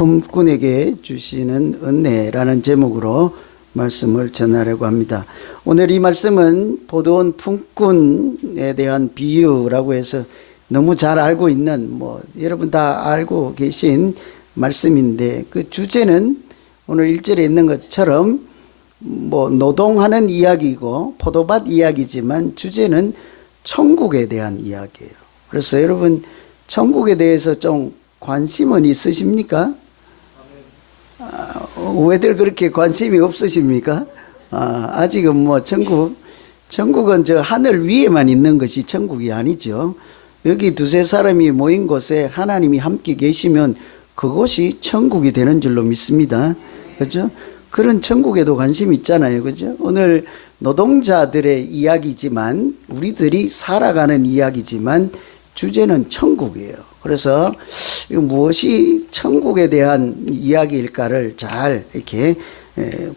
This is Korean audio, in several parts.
품꾼에게 주시는 은혜라는 제목으로 말씀을 전하려고 합니다. 오늘 이 말씀은 포도원 품꾼에 대한 비유라고 해서 너무 잘 알고 있는 여러분 다 알고 계신 말씀인데, 그 주제는 오늘 1절에 있는 것처럼 노동하는 이야기고 포도밭 이야기지만 주제는 천국에 대한 이야기예요. 그래서 여러분 천국에 대해서 좀 관심은 있으십니까? 왜들 그렇게 관심이 없으십니까? 아직은 천국은 저 하늘 위에만 있는 것이 천국이 아니죠. 여기 두세 사람이 모인 곳에 하나님이 함께 계시면 그곳이 천국이 되는 줄로 믿습니다. 그렇죠? 그런 천국에도 관심이 있잖아요. 그렇죠? 오늘 노동자들의 이야기지만 우리들이 살아가는 이야기지만 주제는 천국이에요. 그래서 무엇이 천국에 대한 이야기일까를 잘 이렇게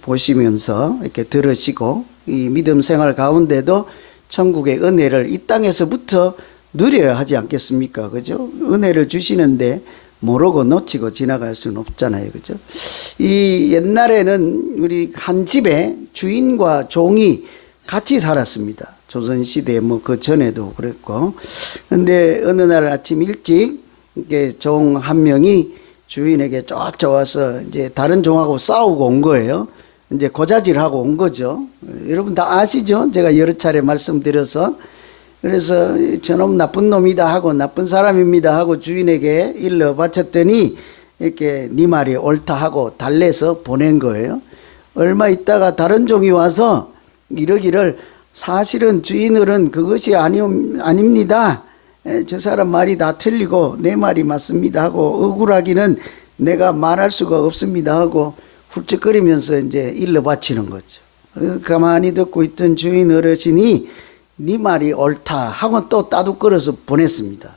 보시면서 이렇게 들으시고, 이 믿음 생활 가운데도 천국의 은혜를 이 땅에서부터 누려야 하지 않겠습니까? 그죠? 은혜를 주시는데 모르고 놓치고 지나갈 수는 없잖아요. 그죠? 이 옛날에는 우리 한 집에 주인과 종이 같이 살았습니다. 조선시대 그 전에도 그랬고. 근데 어느 날 아침 일찍 종 한 명이 주인에게 쫓아와서 이제 다른 종하고 싸우고 온 거예요. 이제 고자질하고 온 거죠. 여러분 다 아시죠? 제가 여러 차례 말씀드려서. 그래서 저놈 나쁜 놈이다 하고 나쁜 사람입니다 하고 주인에게 일러 바쳤더니 이렇게 네 말이 옳다 하고 달래서 보낸 거예요. 얼마 있다가 다른 종이 와서 이러기를, 사실은 주인들은 그것이 아닙니다. 저 사람 말이 다 틀리고 내 말이 맞습니다 하고 억울하기는 내가 말할 수가 없습니다 하고 훌쩍거리면서 이제 일러 바치는 거죠. 가만히 듣고 있던 주인 어르신이 네 말이 옳다 하고 또 따둑거려서 보냈습니다.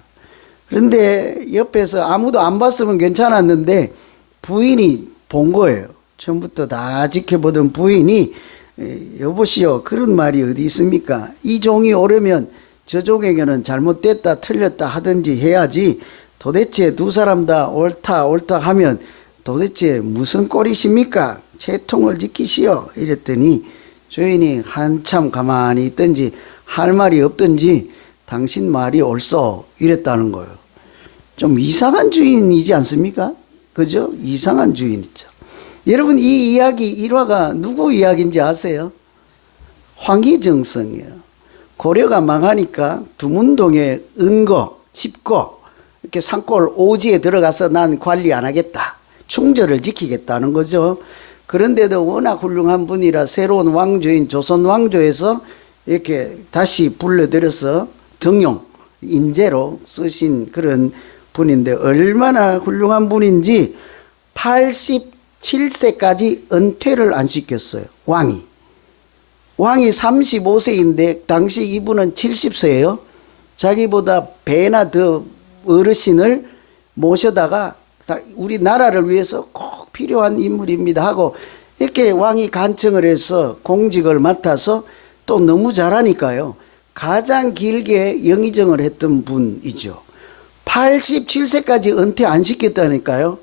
그런데 옆에서 아무도 안 봤으면 괜찮았는데 부인이 본 거예요. 처음부터 다 지켜보던 부인이 여보시오, 그런 말이 어디 있습니까? 이 종이 옳으면 저 종에게는 잘못됐다 틀렸다 하든지 해야지, 도대체 두 사람 다 옳다 하면 도대체 무슨 꼴이십니까? 채통을 지키시오. 이랬더니 주인이 한참 가만히 있던지 할 말이 없던지 당신 말이 옳소 이랬다는 거예요. 좀 이상한 주인이지 않습니까? 그죠? 이상한 주인이죠. 여러분 이 이야기 일화가 누구 이야기인지 아세요? 황희정성이에요. 고려가 망하니까 두문동에 은거, 집거, 이렇게 산골 오지에 들어가서 난 관리 안 하겠다, 충절을 지키겠다는 거죠. 그런데도 워낙 훌륭한 분이라 새로운 왕조인 조선 왕조에서 이렇게 다시 불러들여서 등용, 인재로 쓰신 그런 분인데, 얼마나 훌륭한 분인지 87세까지 은퇴를 안 시켰어요. 왕이 35세인데 당시 이분은 70세예요. 자기보다 배나 더 어르신을 모셔다가 우리나라를 위해서 꼭 필요한 인물입니다 하고 이렇게 왕이 간청을 해서 공직을 맡아서 또 너무 잘하니까요, 가장 길게 영의정을 했던 분이죠. 87세까지 은퇴 안 시켰다니까요.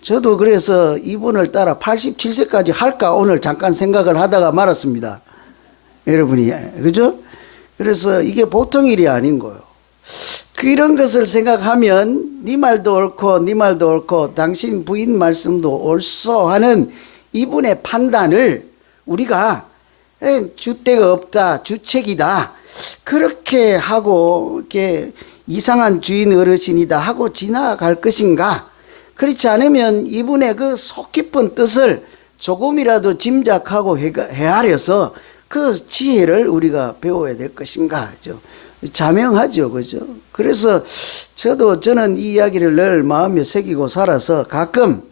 저도 그래서 이분을 따라 87세까지 할까 오늘 잠깐 생각을 하다가 말았습니다. 여러분이, 그죠? 그래서 이게 보통 일이 아닌 거예요. 이런 것을 생각하면 네 말도 옳고 당신 부인 말씀도 옳소 하는 이분의 판단을 우리가 주대가 없다, 주책이다 그렇게 하고 이렇게 이상한 주인 어르신이다 하고 지나갈 것인가? 그렇지 않으면 이분의 그 속 깊은 뜻을 조금이라도 짐작하고 헤아려서 그 지혜를 우리가 배워야 될 것인가 하죠. 자명하죠. 그죠? 그래서 저는 이 이야기를 늘 마음에 새기고 살아서 가끔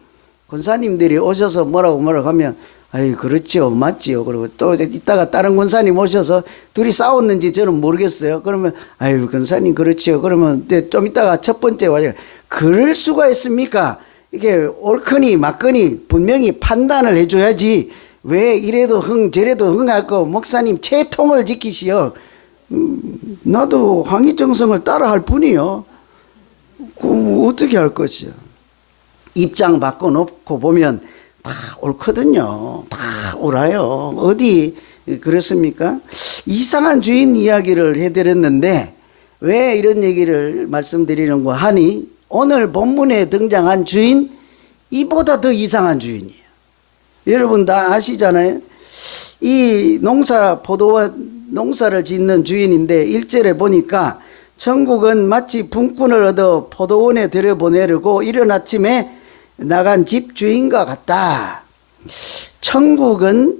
권사님들이 오셔서 뭐라고 하면 아이 그렇지요, 맞지요. 그리고 또 이따가 다른 권사님 오셔서 둘이 싸웠는지 저는 모르겠어요. 그러면 아유 권사님 그렇지요. 그러면 좀 이따가 첫 번째 와요. 그럴 수가 있습니까? 이게 옳거니 맞거니 분명히 판단을 해줘야지 왜 이래도 저래도 할 거 목사님 채통을 지키시오. 나도 황희정성을 따라 할 뿐이요. 그럼 어떻게 할 것이요. 입장 바꿔놓고 보면 다 옳거든요. 다 옳아요. 어디 그렇습니까? 이상한 주인 이야기를 해드렸는데 왜 이런 얘기를 말씀드리는가 하니 오늘 본문에 등장한 주인 이보다 더 이상한 주인이에요. 여러분 다 아시잖아요. 이 포도원 농사를 짓는 주인인데 1절에 보니까 천국은 마치 분꾼을 얻어 포도원에 들여보내려고 이른 아침에 나간 집주인과 같다. 천국은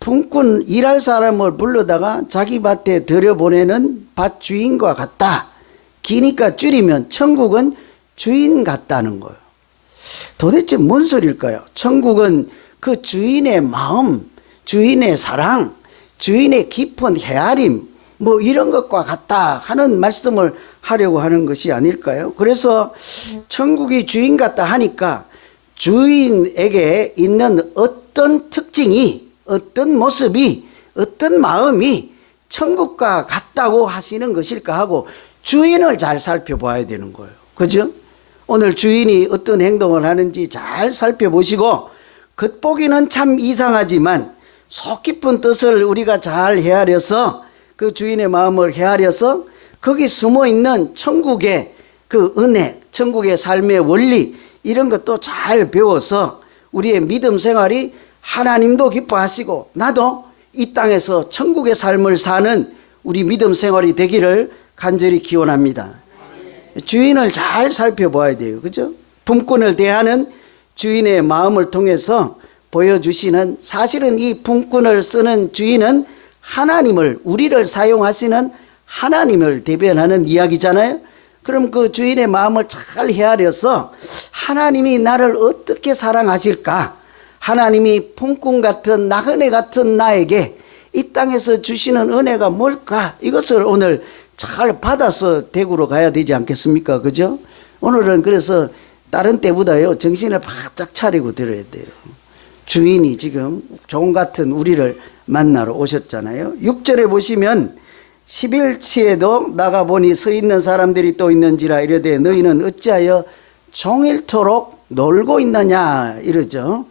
분꾼 일할 사람을 불러다가 자기 밭에 들여보내는 밭주인과 같다. 기니까 줄이면 천국은 주인 같다는 거예요. 도대체 뭔 소리일까요? 천국은 그 주인의 마음, 주인의 사랑, 주인의 깊은 헤아림 뭐 이런 것과 같다 하는 말씀을 하려고 하는 것이 아닐까요? 그래서 천국이 주인 같다 하니까 주인에게 있는 어떤 특징이, 어떤 모습이, 어떤 마음이 천국과 같다고 하시는 것일까 하고 주인을 잘 살펴봐야 되는 거예요. 그죠? 오늘 주인이 어떤 행동을 하는지 잘 살펴보시고 겉보기는 참 이상하지만 속 깊은 뜻을 우리가 잘 헤아려서 그 주인의 마음을 헤아려서 거기 숨어 있는 천국의 그 은혜, 천국의 삶의 원리 이런 것도 잘 배워서 우리의 믿음 생활이 하나님도 기뻐하시고 나도 이 땅에서 천국의 삶을 사는 우리 믿음 생활이 되기를 간절히 기원합니다. 주인을 잘 살펴봐야 돼요. 그죠? 품꾼을 대하는 주인의 마음을 통해서 보여주시는 사실은 이 품꾼을 쓰는 주인은 하나님을 우리를 사용하시는 하나님을 대변하는 이야기잖아요. 그럼 그 주인의 마음을 잘 헤아려서 하나님이 나를 어떻게 사랑하실까? 하나님이 품꾼 같은 나그네 같은 나에게 이 땅에서 주시는 은혜가 뭘까? 이것을 오늘 잘 받아서 대구로 가야 되지 않겠습니까? 그죠? 오늘은 그래서 다른 때보다요 정신을 바짝 차리고 들어야 돼요. 주인이 지금 종 같은 우리를 만나러 오셨잖아요. 6절에 보시면 11치에도 나가보니 서 있는 사람들이 또 있는지라 이르되 너희는 어찌하여 종일토록 놀고 있느냐 이러죠.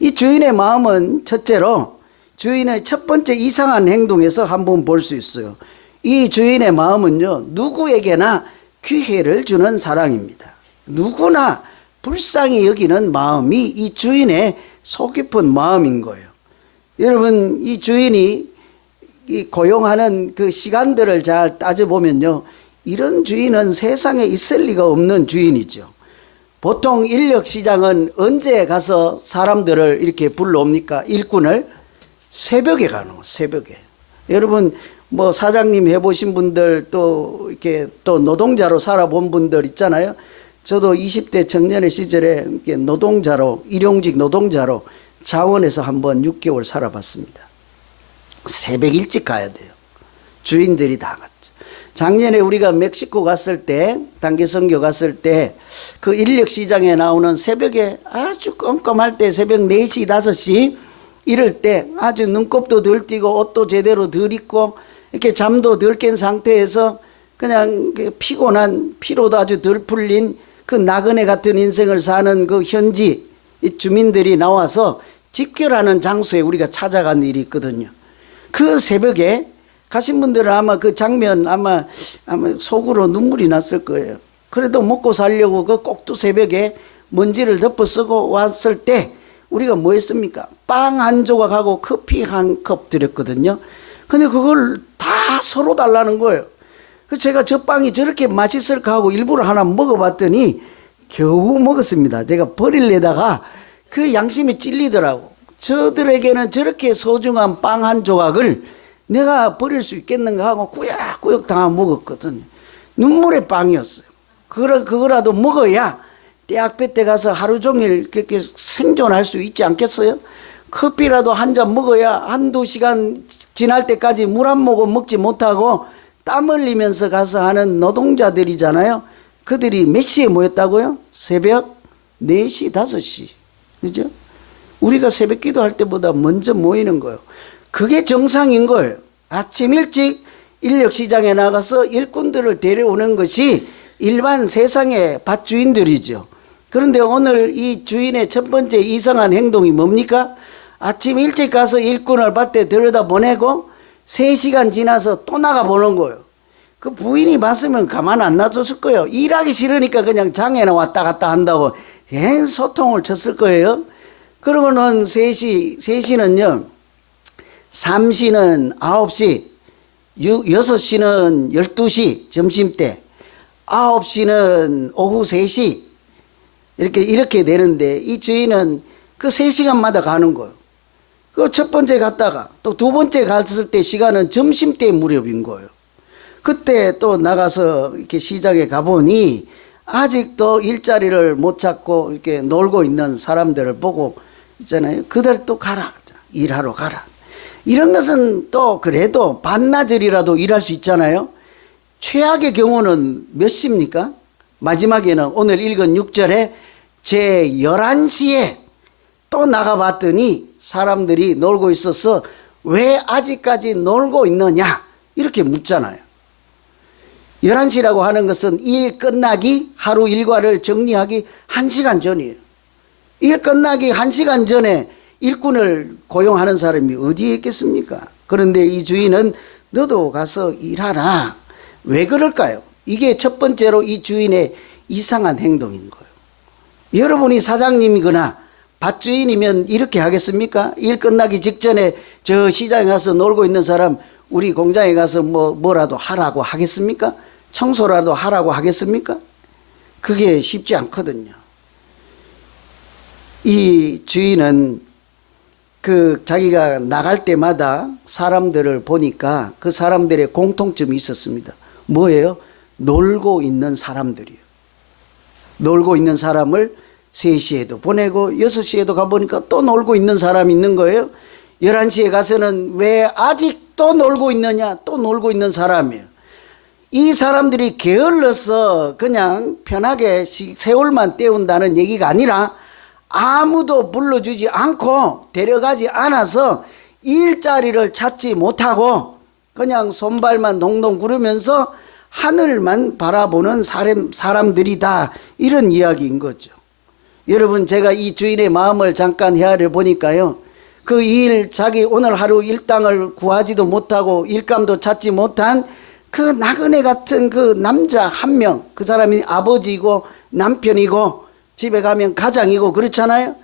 이 주인의 마음은 첫째로 주인의 첫 번째 이상한 행동에서 한번 볼 수 있어요. 이 주인의 마음은요 누구에게나 기회를 주는 사랑입니다. 누구나 불쌍히 여기는 마음이 이 주인의 속 깊은 마음인 거예요. 여러분 이 주인이 이 고용하는 그 시간들을 잘 따져보면요 이런 주인은 세상에 있을 리가 없는 주인이죠. 보통 인력시장은 언제 가서 사람들을 이렇게 불러옵니까? 일꾼을 새벽에 가는 거예요. 새벽에. 여러분 뭐 사장님 해보신 분들 또 이렇게 또 노동자로 살아본 분들 있잖아요. 저도 20대 청년의 시절에 노동자로 일용직 노동자로 자원에서 한번 6개월 살아봤습니다. 새벽 일찍 가야 돼요. 주인들이 다 갔죠. 작년에 우리가 멕시코 갔을 때 단기 선교 갔을 때 그 인력시장에 나오는 새벽에 아주 껌껌할 때 새벽 4시 5시 이럴 때 아주 눈곱도 덜 띄고 옷도 제대로 덜 입고 이렇게 잠도 덜 깬 상태에서 그냥 피곤한 피로도 아주 덜 풀린 그 나그네 같은 인생을 사는 그 현지 주민들이 나와서 집결하는 장소에 우리가 찾아간 일이 있거든요. 그 새벽에 가신 분들은 아마 그 장면 아마 속으로 눈물이 났을 거예요. 그래도 먹고 살려고 그 꼭두 새벽에 먼지를 덮어 쓰고 왔을 때 우리가 뭐 했습니까? 빵 한 조각하고 커피 한 컵 드렸거든요. 근데 그걸 다 서로 달라는 거예요. 그래서 제가 저 빵이 저렇게 맛있을까 하고 일부러 하나 먹어봤더니 겨우 먹었습니다. 제가 버릴래다가 그 양심이 찔리더라고. 저들에게는 저렇게 소중한 빵 한 조각을 내가 버릴 수 있겠는가 하고 꾸역꾸역 다 먹었거든요. 눈물의 빵이었어요. 그거라도 먹어야 대학교 때 가서 하루 종일 그렇게 생존할 수 있지 않겠어요? 커피라도 한 잔 먹어야 한두 시간 지날 때까지 물 한 모금 먹지 못하고 땀 흘리면서 가서 하는 노동자들이잖아요. 그들이 몇 시에 모였다고요? 새벽 4시, 5시. 그죠? 우리가 새벽 기도할 때보다 먼저 모이는 거예요. 그게 정상인 거예요. 아침 일찍 인력시장에 나가서 일꾼들을 데려오는 것이 일반 세상의 밭주인들이죠. 그런데 오늘 이 주인의 첫 번째 이상한 행동이 뭡니까? 아침 일찍 가서 일꾼을 밭에 들여다보내고 3시간 지나서 또 나가보는 거예요. 그 부인이 봤으면 가만 안 놔뒀을 거예요. 일하기 싫으니까 그냥 장에나 왔다 갔다 한다고 엔 소통을 쳤을 거예요. 그러고는 3시는요, 3시는 9시, 6시는 12시 점심때, 9시는 오후 3시 이렇게 되는데 이 주인은 그 3시간마다 가는 거예요. 그 첫 번째 갔다가 또 두 번째 갔을 때 시간은 점심때 무렵인 거예요. 그때 또 나가서 이렇게 시장에 가보니 아직도 일자리를 못 찾고 이렇게 놀고 있는 사람들을 보고 있잖아요. 그들 또 가라. 일하러 가라. 이런 것은 또 그래도 반나절이라도 일할 수 있잖아요. 최악의 경우는 몇 시입니까? 마지막에는 오늘 읽은 6절에 제 11시에 또 나가봤더니 사람들이 놀고 있어서 왜 아직까지 놀고 있느냐 이렇게 묻잖아요. 11시라고 하는 것은 일 끝나기 하루 일과를 정리하기 1시간 전이에요. 일 끝나기 1시간 전에 일꾼을 고용하는 사람이 어디에 있겠습니까? 그런데 이 주인은 너도 가서 일하라. 왜 그럴까요? 이게 첫 번째로 이 주인의 이상한 행동인 거예요. 여러분이 사장님이거나 밭주인이면 이렇게 하겠습니까? 일 끝나기 직전에 저 시장에 가서 놀고 있는 사람 우리 공장에 가서 뭐라도 하라고 하겠습니까? 청소라도 하라고 하겠습니까? 그게 쉽지 않거든요. 이 주인은 자기가 나갈 때마다 사람들을 보니까 그 사람들의 공통점이 있었습니다. 뭐예요? 놀고 있는 사람들이요. 놀고 있는 사람을 3시에도 보내고 6시에도 가보니까 또 놀고 있는 사람이 있는 거예요. 11시에 가서는 왜 아직도 놀고 있느냐? 또 놀고 있는 사람이에요. 이 사람들이 게을러서 그냥 편하게 세월만 때운다는 얘기가 아니라 아무도 불러주지 않고 데려가지 않아서 일자리를 찾지 못하고 그냥 손발만 동동 구르면서 하늘만 바라보는 사람들이다. 이런 이야기인 거죠. 여러분, 제가 이 주인의 마음을 잠깐 헤아려 보니까요, 그 자기 오늘 하루 일당을 구하지도 못하고 일감도 찾지 못한 그 나그네 같은 그 남자 한 명, 그 사람이 아버지이고 남편이고 집에 가면 가장이고 그렇잖아요.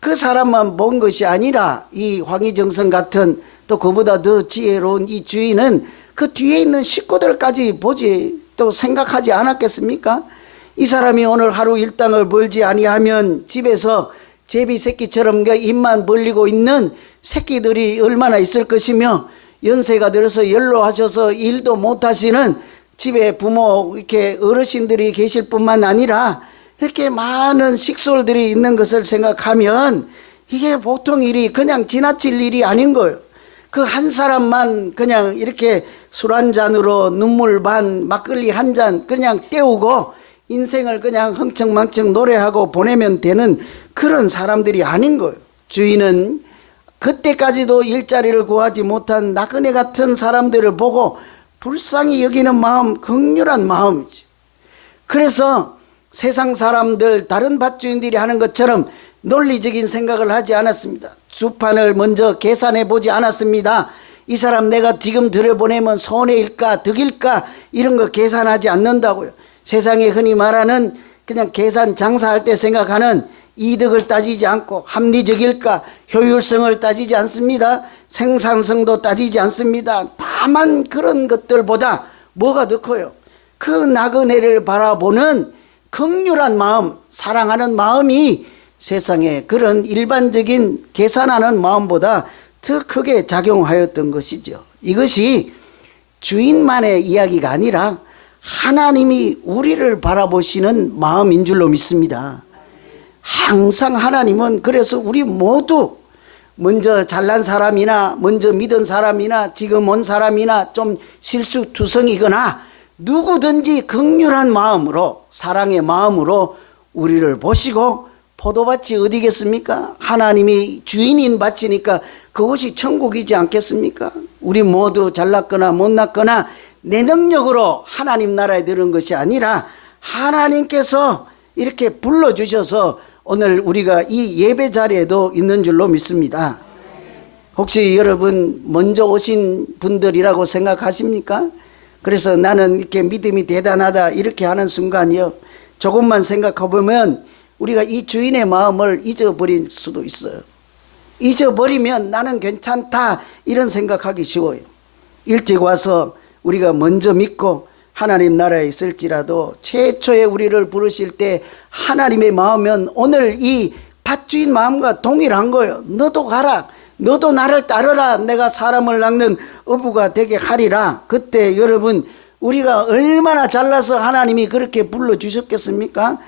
그 사람만 본 것이 아니라 이 황희정선 같은 또 그보다 더 지혜로운 이 주인은 그 뒤에 있는 식구들까지 보지 또 생각하지 않았겠습니까? 이 사람이 오늘 하루 일당을 벌지 아니하면 집에서 제비 새끼처럼 입만 벌리고 있는 새끼들이 얼마나 있을 것이며 연세가 들어서 연로하셔서 일도 못하시는 집에 부모 이렇게 어르신들이 계실 뿐만 아니라 이렇게 많은 식솔들이 있는 것을 생각하면 이게 보통 일이 그냥 지나칠 일이 아닌 거예요. 그 한 사람만 그냥 이렇게 술 한 잔으로 눈물 반 막걸리 한 잔 그냥 때우고 인생을 그냥 흥청망청 노래하고 보내면 되는 그런 사람들이 아닌 거예요. 주인은 그때까지도 일자리를 구하지 못한 나그네 같은 사람들을 보고 불쌍히 여기는 마음, 극렬한 마음이죠. 그래서 세상 사람들, 다른 밭주인들이 하는 것처럼 논리적인 생각을 하지 않았습니다. 주판을 먼저 계산해 보지 않았습니다. 이 사람 내가 지금 들여보내면 손해일까 득일까 이런 거 계산하지 않는다고요. 세상에 흔히 말하는 그냥 계산 장사할 때 생각하는 이득을 따지지 않고 합리적일까 효율성을 따지지 않습니다. 생산성도 따지지 않습니다. 다만 그런 것들보다 뭐가 더 커요? 그 나그네를 바라보는 긍휼한 마음, 사랑하는 마음이 세상에 그런 일반적인 계산하는 마음보다 더 크게 작용하였던 것이죠. 이것이 주인만의 이야기가 아니라 하나님이 우리를 바라보시는 마음인 줄로 믿습니다. 항상 하나님은 그래서 우리 모두 먼저 잘난 사람이나 먼저 믿은 사람이나 지금 온 사람이나 좀 실수투성이거나 누구든지 긍휼한 마음으로 사랑의 마음으로 우리를 보시고 포도밭이 어디겠습니까? 하나님이 주인인 밭이니까 그것이 천국이지 않겠습니까? 우리 모두 잘났거나 못났거나 내 능력으로 하나님 나라에 들은 것이 아니라 하나님께서 이렇게 불러주셔서 오늘 우리가 이 예배 자리에도 있는 줄로 믿습니다. 혹시 여러분 먼저 오신 분들이라고 생각하십니까? 그래서 나는 이렇게 믿음이 대단하다 이렇게 하는 순간이요, 조금만 생각해보면 우리가 이 주인의 마음을 잊어버릴 수도 있어요. 잊어버리면 나는 괜찮다 이런 생각하기 쉬워요. 일찍 와서 우리가 먼저 믿고 하나님 나라에 있을지라도 최초에 우리를 부르실 때 하나님의 마음은 오늘 이 밭주인 마음과 동일한 거예요. 너도 가라, 너도 나를 따르라, 내가 사람을 낚는 어부가 되게 하리라. 그때 여러분 우리가 얼마나 잘나서 하나님이 그렇게 불러주셨겠습니까?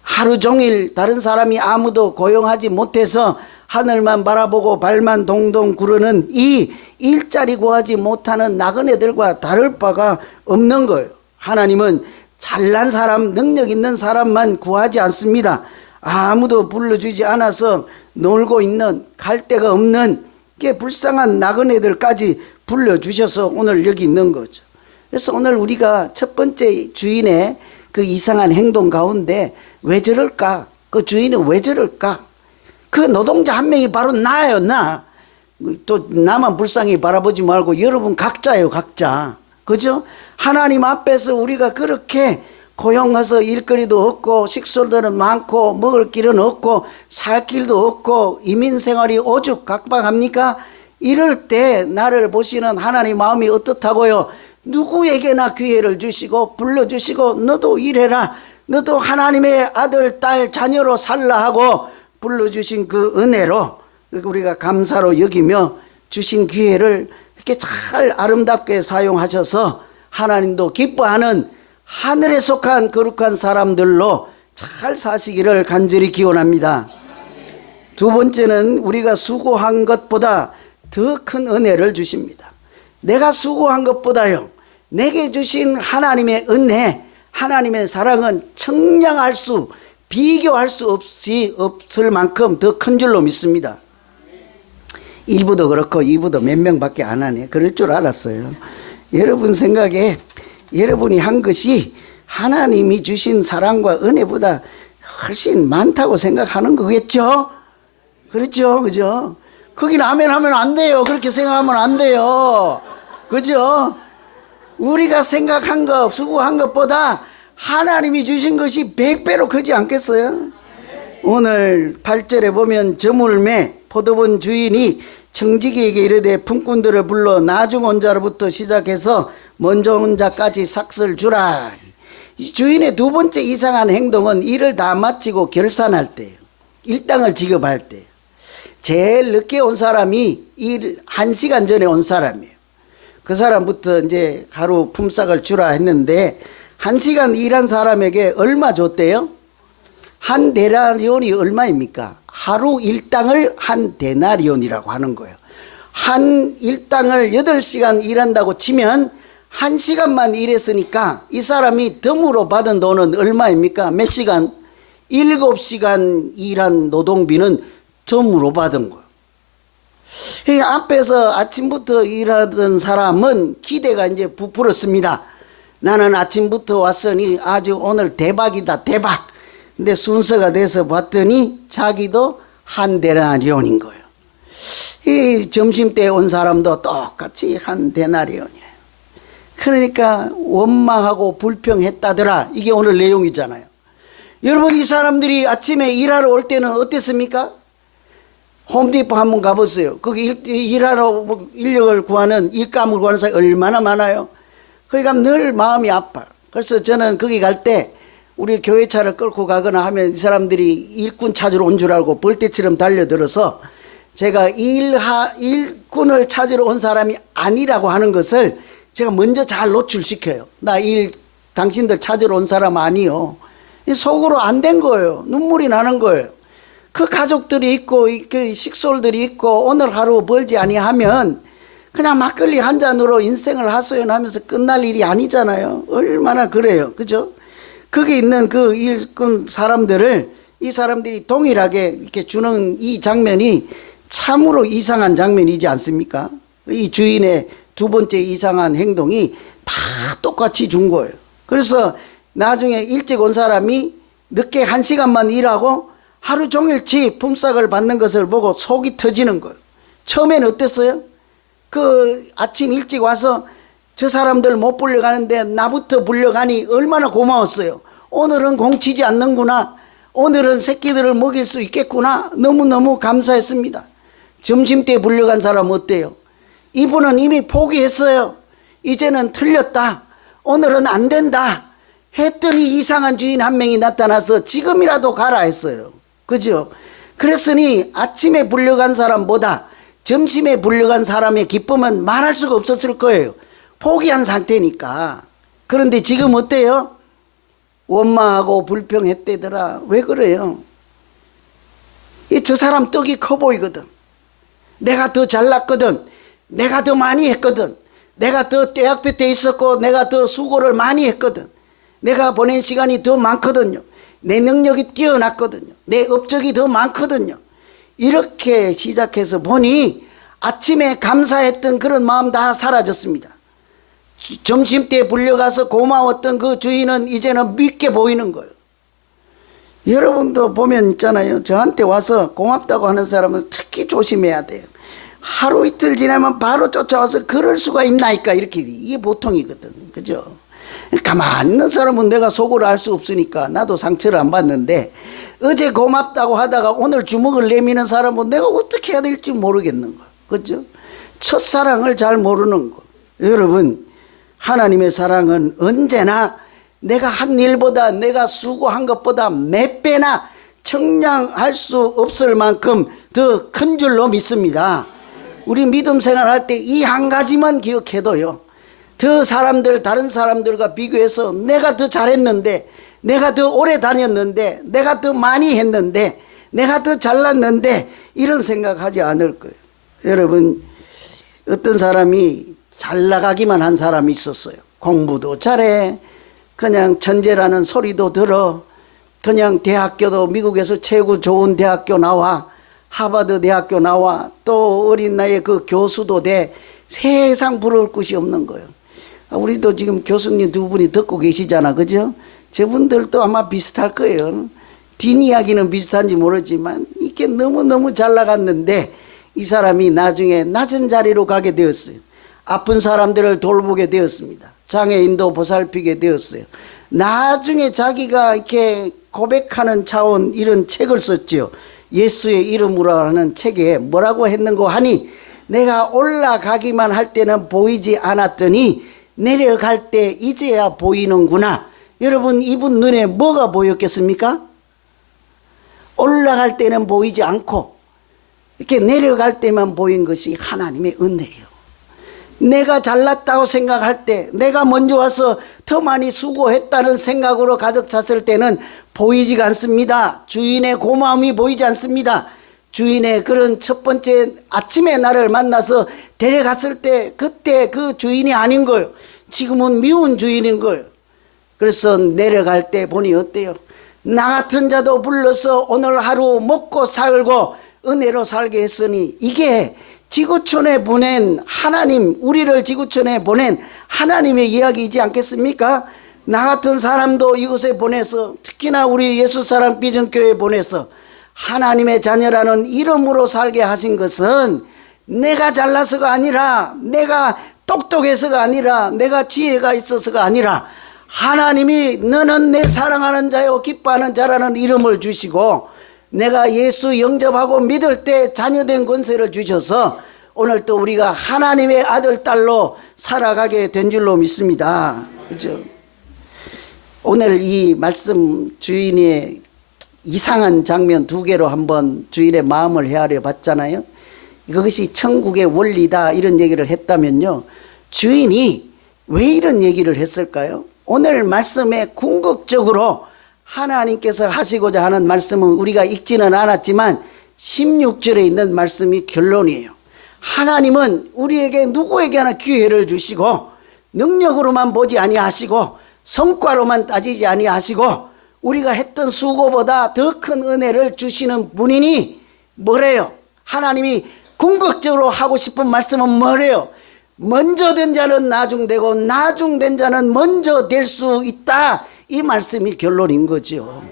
하루 종일 다른 사람이 아무도 고용하지 못해서 하늘만 바라보고 발만 동동 구르는 이 일자리 구하지 못하는 나그네들과 다를 바가 없는 거예요. 하나님은 잘난 사람, 능력 있는 사람만 구하지 않습니다. 아무도 불러주지 않아서 놀고 있는, 갈 데가 없는 게 불쌍한 나그네들까지 불러주셔서 오늘 여기 있는 거죠. 그래서 오늘 우리가 첫 번째 주인의 그 이상한 행동 가운데 왜 저럴까? 그 주인은 왜 저럴까? 그 노동자 한 명이 바로 나예요, 나. 또 나만 불쌍히 바라보지 말고 여러분 각자예요, 각자. 그죠? 하나님 앞에서 우리가 그렇게 고용해서 일거리도 없고 식소들은 많고 먹을 길은 없고 살 길도 없고 이민 생활이 오죽각박합니까? 이럴 때 나를 보시는 하나님 마음이 어떻다고요? 누구에게나 기회를 주시고 불러주시고 너도 일해라, 너도 하나님의 아들 딸 자녀로 살라 하고 불러주신 그 은혜로 우리가 감사로 여기며 주신 기회를 이렇게 잘 아름답게 사용하셔서 하나님도 기뻐하는 하늘에 속한 거룩한 사람들로 잘 사시기를 간절히 기원합니다. 두 번째는 우리가 수고한 것보다 더 큰 은혜를 주십니다. 내가 수고한 것보다요, 내게 주신 하나님의 은혜, 하나님의 사랑은 청량할 수, 비교할 수 없을 만큼 더 큰 줄로 믿습니다. 1부도 그렇고 2부도 몇 명밖에 안 하네. 그럴 줄 알았어요. 여러분 생각에 여러분이 한 것이 하나님이 주신 사랑과 은혜보다 훨씬 많다고 생각하는 거겠죠? 그렇죠? 그죠? 거긴 아멘 하면 안 돼요. 그렇게 생각하면 안 돼요. 그죠? 우리가 생각한 것, 수고한 것보다 하나님이 주신 것이 100배로 크지 않겠어요? 오늘 8절에 보면 저물매 포도원 주인이 청지기에게 이르되 품꾼들을 불러 나중 온 자로부터 시작해서 먼저 온 자까지 삭슬 주라. 주인의 두 번째 이상한 행동은 일을 다 마치고 결산할 때예요. 일당을 지급할 때. 제일 늦게 온 사람이 일 1시간 전에 온 사람이에요. 그 사람부터 이제 하루 품삯을 주라 했는데 1시간 일한 사람에게 얼마 줬대요? 한 데나리온이 얼마입니까? 하루 일당을 한 데나리온이라고 하는 거예요. 한 일당을 8시간 일한다고 치면 1시간만 일했으니까 이 사람이 덤으로 받은 돈은 얼마입니까? 몇 시간? 7시간 일한 노동비는 덤으로 받은 거예요. 앞에서 아침부터 일하던 사람은 기대가 이제 부풀었습니다. 나는 아침부터 왔으니 아주 오늘 대박이다, 대박. 근데 순서가 돼서 봤더니 자기도 한 데나리온인 거예요. 이 점심때 온 사람도 똑같이 한 데나리온이에요. 그러니까 원망하고 불평했다더라. 이게 오늘 내용이잖아요. 여러분, 이 사람들이 아침에 일하러 올 때는 어땠습니까? 홈디포 한번 가보세요. 거기 일하러 인력을 구하는, 일감을 구하는 사람이 얼마나 많아요. 거기 가면 늘 마음이 아파요. 그래서 저는 거기 갈 때 우리 교회차를 끌고 가거나 하면 이 사람들이 일꾼 찾으러 온 줄 알고 벌떼처럼 달려들어서 제가 일꾼을 찾으러 온 사람이 아니라고 하는 것을 제가 먼저 잘 노출시켜요. 당신들 찾으러 온 사람 아니요. 속으로 안 된 거예요. 눈물이 나는 거예요. 그 가족들이 있고 그 식솔들이 있고 오늘 하루 벌지 아니하면 그냥 막걸리 한 잔으로 인생을 하소연하면서 끝날 일이 아니잖아요. 얼마나 그래요. 그죠? 거기 있는 그 일꾼 사람들을 이 사람들이 동일하게 이렇게 주는 이 장면이 참으로 이상한 장면이지 않습니까? 이 주인의 두 번째 이상한 행동이 다 똑같이 준 거예요. 그래서 나중에 일찍 온 사람이 늦게 1시간만 일하고 하루 종일치 품삯을 받는 것을 보고 속이 터지는 거예요. 처음에는 어땠어요? 그 아침 일찍 와서 저 사람들 못 불려가는데 나부터 불려가니 얼마나 고마웠어요. 오늘은 공치지 않는구나. 오늘은 새끼들을 먹일 수 있겠구나. 너무너무 감사했습니다. 점심때 불려간 사람 어때요? 이분은 이미 포기했어요. 이제는 틀렸다. 오늘은 안 된다. 했더니 이상한 주인 한 명이 나타나서 지금이라도 가라 했어요. 그죠? 그랬으니 아침에 불려간 사람보다 점심에 불려간 사람의 기쁨은 말할 수가 없었을 거예요. 포기한 상태니까. 그런데 지금 어때요? 원망하고 불평했대더라. 왜 그래요? 저 사람 떡이 커 보이거든. 내가 더 잘났거든. 내가 더 많이 했거든. 내가 더 대학교 때 있었고 내가 더 수고를 많이 했거든. 내가 보낸 시간이 더 많거든요. 내 능력이 뛰어났거든요. 내 업적이 더 많거든요. 이렇게 시작해서 보니 아침에 감사했던 그런 마음 다 사라졌습니다. 점심때 불려가서 고마웠던 그 주인은 이제는 믿게 보이는 거예요. 여러분도 보면 있잖아요. 저한테 와서 고맙다고 하는 사람은 특히 조심해야 돼요. 하루 이틀 지나면 바로 쫓아와서 그럴 수가 있나이까. 이렇게 이게 보통이거든. 그죠? 가만히 있는 사람은 내가 속으로 알 수 없으니까 나도 상처를 안 받는데, 어제 고맙다고 하다가 오늘 주먹을 내미는 사람은 내가 어떻게 해야 될지 모르겠는 거야. 그죠? 첫사랑을 잘 모르는 거. 여러분, 하나님의 사랑은 언제나 내가 한 일보다, 내가 수고한 것보다 몇 배나 청량할 수 없을 만큼 더 큰 줄로 믿습니다. 우리 믿음 생활할 때 이 한 가지만 기억해도요, 더 사람들, 다른 사람들과 비교해서 내가 더 잘했는데, 내가 더 오래 다녔는데, 내가 더 많이 했는데, 내가 더 잘났는데, 이런 생각하지 않을 거예요. 여러분, 어떤 사람이 잘 나가기만 한 사람이 있었어요. 공부도 잘해, 그냥 천재라는 소리도 들어, 그냥 대학교도 미국에서 최고 좋은 대학교 나와, 하버드 대학교 나와, 또 어린 나이에 그 교수도 돼. 세상 부러울 것이 없는 거예요. 우리도 지금 교수님 두 분이 듣고 계시잖아. 그죠? 저분들도 아마 비슷할 거예요. 뒷이야기는 비슷한지 모르지만 이게 너무너무 잘 나갔는데 이 사람이 나중에 낮은 자리로 가게 되었어요. 아픈 사람들을 돌보게 되었습니다. 장애인도 보살피게 되었어요. 나중에 자기가 이렇게 고백하는 차원 이런 책을 썼죠. 예수의 이름으로 하는 책에 뭐라고 했는고 하니, 내가 올라가기만 할 때는 보이지 않았더니 내려갈 때 이제야 보이는구나. 여러분, 이분 눈에 뭐가 보였겠습니까? 올라갈 때는 보이지 않고 이렇게 내려갈 때만 보인 것이 하나님의 은혜예요. 내가 잘났다고 생각할 때, 내가 먼저 와서 더 많이 수고했다는 생각으로 가득 찼을 때는 보이지가 않습니다. 주인의 고마움이 보이지 않습니다. 주인의 그런 첫 번째 아침에 나를 만나서 데려갔을 때 그때 그 주인이 아닌 거예요. 지금은 미운 주인인 거예요. 그래서 내려갈 때 보니 어때요? 나 같은 자도 불러서 오늘 하루 먹고 살고 은혜로 살게 했으니, 이게 지구촌에 보낸 하나님, 우리를 지구촌에 보낸 하나님의 이야기이지 않겠습니까? 나 같은 사람도 이곳에 보내서, 특히나 우리 예수사랑 비전교회에 보내서 하나님의 자녀라는 이름으로 살게 하신 것은 내가 잘나서가 아니라, 내가 똑똑해서가 아니라, 내가 지혜가 있어서가 아니라, 하나님이 너는 내 사랑하는 자요 기뻐하는 자라는 이름을 주시고, 내가 예수 영접하고 믿을 때 자녀된 권세를 주셔서 오늘 또 우리가 하나님의 아들, 딸로 살아가게 된 줄로 믿습니다. 그죠? 오늘 이 말씀 주인의 이상한 장면 두 개로 한번 주인의 마음을 헤아려 봤잖아요. 이것이 천국의 원리다 이런 얘기를 했다면요, 주인이 왜 이런 얘기를 했을까요? 오늘 말씀에 궁극적으로 하나님께서 하시고자 하는 말씀은 우리가 읽지는 않았지만 16절에 있는 말씀이 결론이에요. 하나님은 우리에게 누구에게 하나 기회를 주시고 능력으로만 보지 아니하시고 성과로만 따지지 아니하시고 우리가 했던 수고보다 더 큰 은혜를 주시는 분이니 뭐래요? 하나님이 궁극적으로 하고 싶은 말씀은 뭐래요? 먼저 된 자는 나중되고 나중된 자는 먼저 될 수 있다. 이 말씀이 결론인 거죠.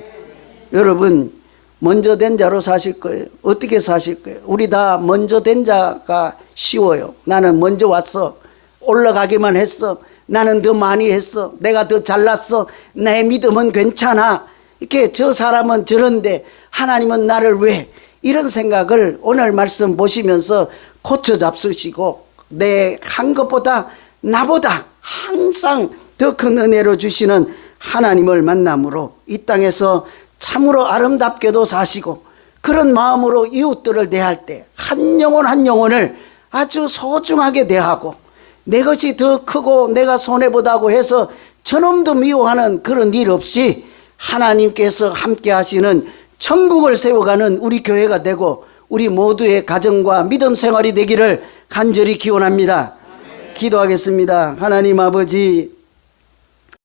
여러분 먼저 된 자로 사실 거예요. 어떻게 사실 거예요? 우리 다 먼저 된 자가 쉬워요. 나는 먼저 왔어. 올라가기만 했어. 나는 더 많이 했어. 내가 더 잘났어. 내 믿음은 괜찮아. 이렇게 저 사람은 저런데 하나님은 나를 왜? 이런 생각을 오늘 말씀 보시면서 고쳐 잡수시고 내 한 것보다 나보다 항상 더 큰 은혜로 주시는 하나님을 만남으로 이 땅에서 참으로 아름답게도 사시고 그런 마음으로 이웃들을 대할 때 한 영혼 한 영혼을 아주 소중하게 대하고 내 것이 더 크고 내가 손해보다고 해서 저놈도 미워하는 그런 일 없이 하나님께서 함께 하시는 천국을 세워가는 우리 교회가 되고 우리 모두의 가정과 믿음 생활이 되기를 간절히 기원합니다. 기도하겠습니다. 하나님 아버지,